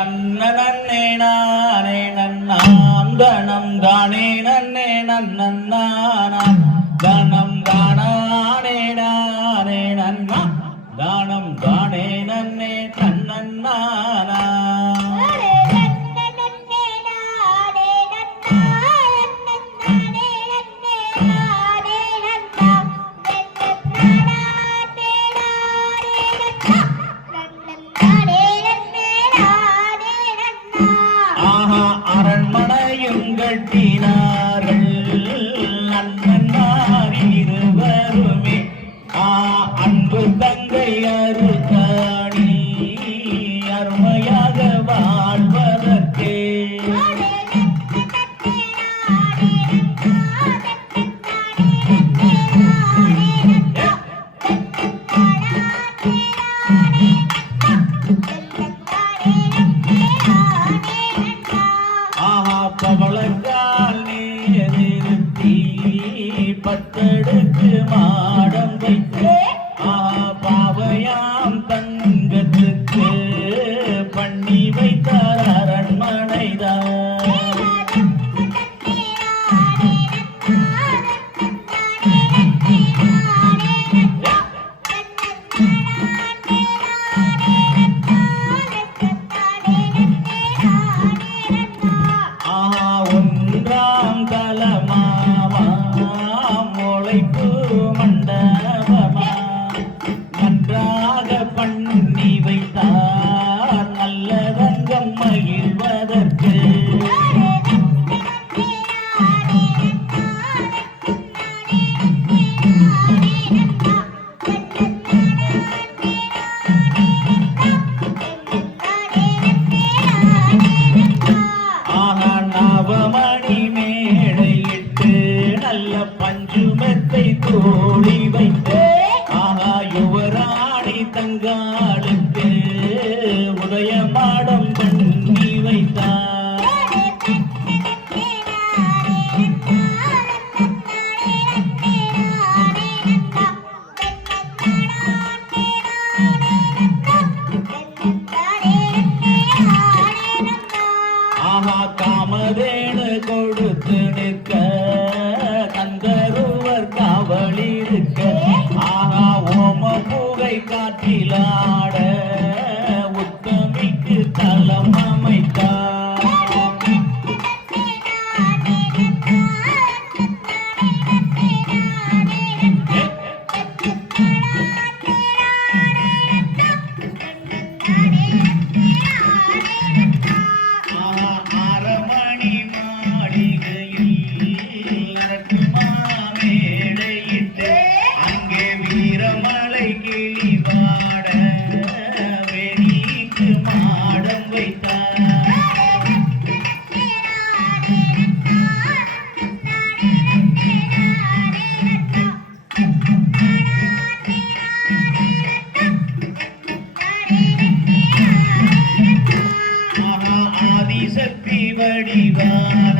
நன்ன நன்னே நானே நன்னாம் தனம் தானே நன்னே நன்னானாம் தனம் தானே நானே நன்னா தானம் தானே நன்னே அரண்மனையும் கட்டினார்கள். அண்ணன்மார் இருவருமே. ஆ அன்பு தங்கை அருகாணி அருமையாக வாழ் எடுத்து மாடம் வைத்து ஆஹா பாவையாம் செல்வத்தை தோழி வைத்து. ஆஹா யுவராணி தங்காளுக்கு சக்தி வடிவான